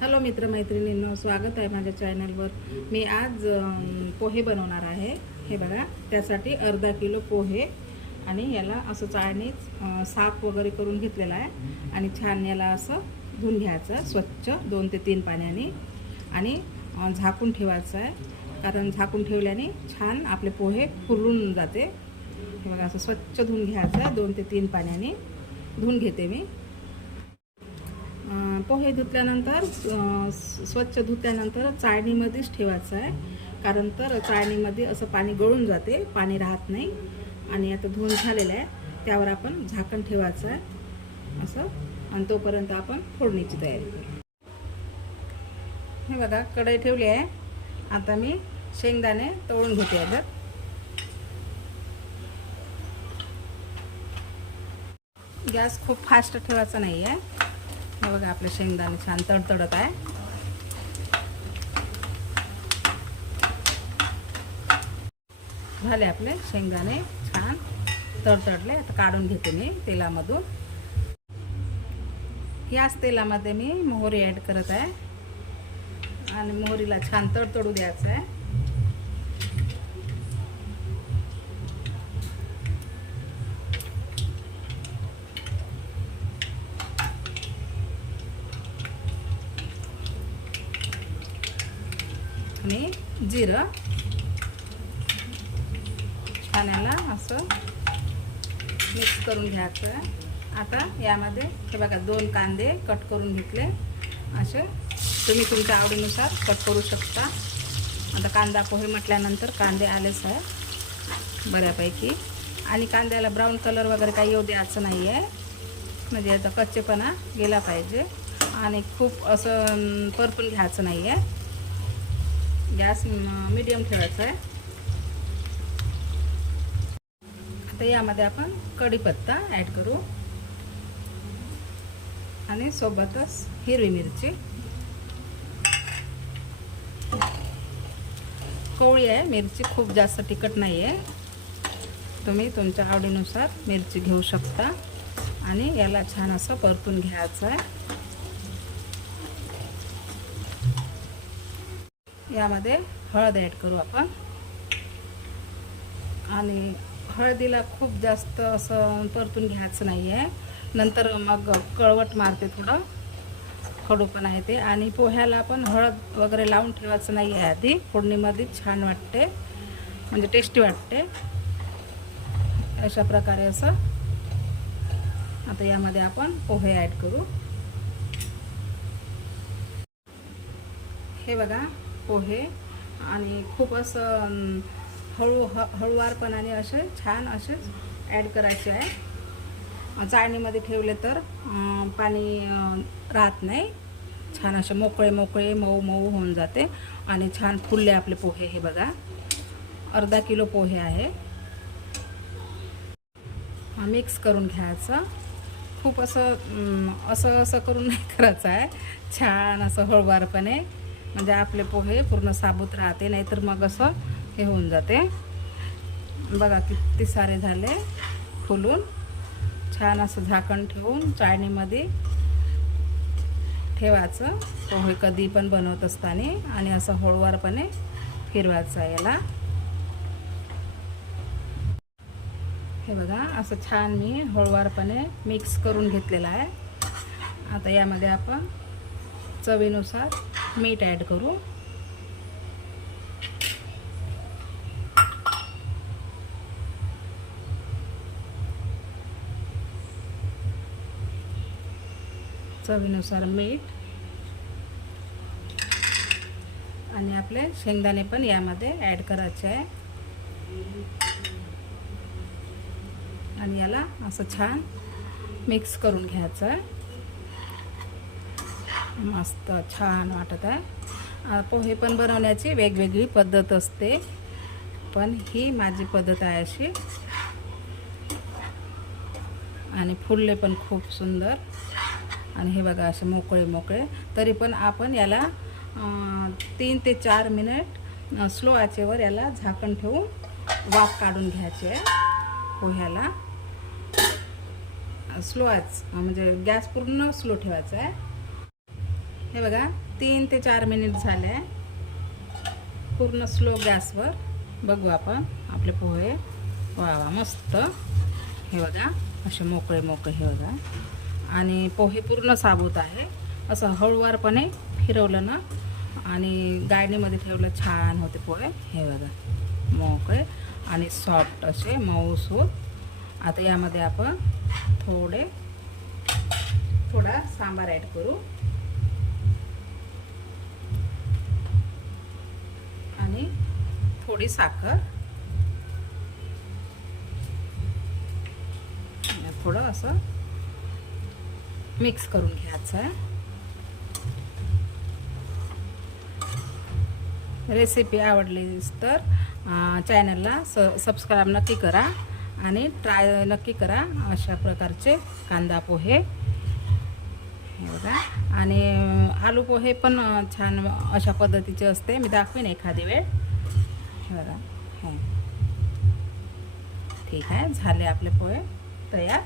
Hello मित्रमैत्रिणींनो स्वागत आहे माझ्या चॅनलवर मी आज पोहे बनवणार आहे. हे बघा त्यासाठी अर्धा किलो पोहे आणि याला असं चाळणीच साफ वगैरे करून घेतलेला आहे. आणि छान याला असं धुवून घ्यायचं स्वच्छ दोन ते तीन पाण्याने. आणि झाकून ठेवायचं आहे. कारण झाकून ठेवल्याने छान आपले पोहे फुलून जाते. हे बघा असं स्वच्छ धुवून घ्यायचं आहे दोन ते तीन पाण्याने. धुवून घेते मी. पोहे धुतल्यानंतर स्वच्छ धुतल्यानंतर चाळणीमध्येच ठेवायचं आहे. कारण तर चाळणीमध्ये असं पाणी गळून जाते पाणी राहत नाही आणि आता धुवून झालेलं आहे. त्यावर आपण झाकण ठेवायचं आहे. असं. आणि तोपर्यंत आपण फोडणीची तयारी करू. हे बघा कढई ठेवली आहे. आता मी शेंगदाणे तळून घेते याच्यात गॅस खूप फास्ट ठेवायचा नाही आहे हे बघा आपले शेंगदाणे छान तडतडत आहे. झाले आपले शेंगदाणे छान तडतडले. आता काढून घेते मी तेलामधून. याच तेलामध्ये मी मोहरी ॲड करत आहे. आणि मोहरीला छान तडतडू द्यायचं आहे. आणि जिरं. पाण्याला असं मिक्स करून घ्यायचं. आहे आता यामध्ये हे बघा दोन कांदे कट करून घेतले. असे तुम्ही तुमच्या आवडीनुसार कट करू शकता. आता कांदा पोहे म्हटल्यानंतर कांदे आलेच आहे बऱ्यापैकी. आणि कांद्याला ब्राऊन कलर वगैरे काही येऊ द्यायचं नाही आहे म्हणजे आता कच्चेपणा गेला पाहिजे. आणि खूप असं परतून घ्यायचं नाही आहे गॅस मीडियम ठेवायचा आहे. आता यामध्ये आपण कढीपत्ता ॲड करू. आणि सोबतच हिरवी मिरची. कोवळी आहे मिरची खूप जास्त तिखट नाही आहे तुम्ही तुमच्या आवडीनुसार मिरची घेऊ शकता. आणि याला छान असं परतून घ्यायचं आहे. यामध्ये हळद ॲड करू आपण. आणि हळदीला खूप जास्त असं परतून घ्यायचं नाही आहे नंतर मग कळवट मारते थोडं. खडू पण आहे ते. आणि पोह्याला पण हळद वगैरे लावून ठेवायचं नाही आहे आधी. फोडणीमध्ये छान वाटते. म्हणजे टेस्टी वाटते. अशा प्रकारे असं. आता यामध्ये आपण पोहे ॲड करू. हे बघा. पोहे आणि खूप असं हळू ह हळुवारपणाने असे छान असेच ॲड करायचे आहे. चाळणीमध्ये ठेवले तर पाणी राहत नाही. छान असे मोकळे मोकळे मऊ मऊ होऊन जाते. आणि छान फुलले आपले पोहे हे बघा. अर्धा किलो पोहे आहे. मिक्स करून घ्यायचं. खूप असं असं असं करून नाही करायचं आहे. छान असं हळुवारपणे म्हणजे आपले पोहे पूर्ण साबूत राहते नाहीतर मग असं हे होऊन जाते. बघा किती सारे झाले फुलून छान असं झाकण ठेवून चाळणीमध्ये ठेवायचं. पोहे कधी पण बनवत असताना आणि असं हळूवारपणे फिरवायचं याला. हे बघा असं छान मी हळूवारपणे मिक्स करून घेतलेलं आहे. आता यामध्ये आपण चवीनुसार मीठ ॲड करू. चवीनुसार मीठ. आणि आपले शेंगदाणे पण यामध्ये ॲड करायचे आहे. आणि याला असं छान मिक्स करून घ्यायचं आहे. मस्त छान वाटत आहे. पोहे पण बनवण्याची वेगवेगळी पद्धत असते. पण ही माझी पद्धत आहे अशी. आणि फुलले पण खूप सुंदर. आणि हे बघा असे मोकळे मोकळे. तरी पण आपण याला तीन ते चार मिनिट स्लो आचेवर याला झाकण ठेवून वाफ काढून घ्यायचे आहे. पोह्याला. स्लो आच म्हणजे गॅस पूर्ण स्लो ठेवायचा आहे. हे बघा तीन ते चार मिनिट झाले. पूर्ण स्लो गॅसवर बघू आपण आपले पोहे वा वा मस्त. हे बघा असे मोकळे मोकळे हे बघा. आणि पोहे पूर्ण साबूत आहे. असं हळूवारपणे फिरवलं ना आणि गायनीमध्ये ठेवलं छान होते पोहे. हे बघा मोकळे आणि सॉफ्ट असे मऊसूत आता यामध्ये आपण थोडे थोडा सांबार ॲड करू. आणि थोडी साखर. थोडं असं मिक्स करून घ्यायचं आहे रेसिपी आवडलीच तर चॅनलला स सबस्क्राईब नक्की करा आणि ट्राय नक्की करा अशा प्रकारचे कांदा पोहे. बघा. आणि आलू पोहे पण छान अशा पद्धतीचे असते. मी दाखवेन एखादी वेळ. हे बघा. ठीक आहे. झाले आपले पोहे तयार.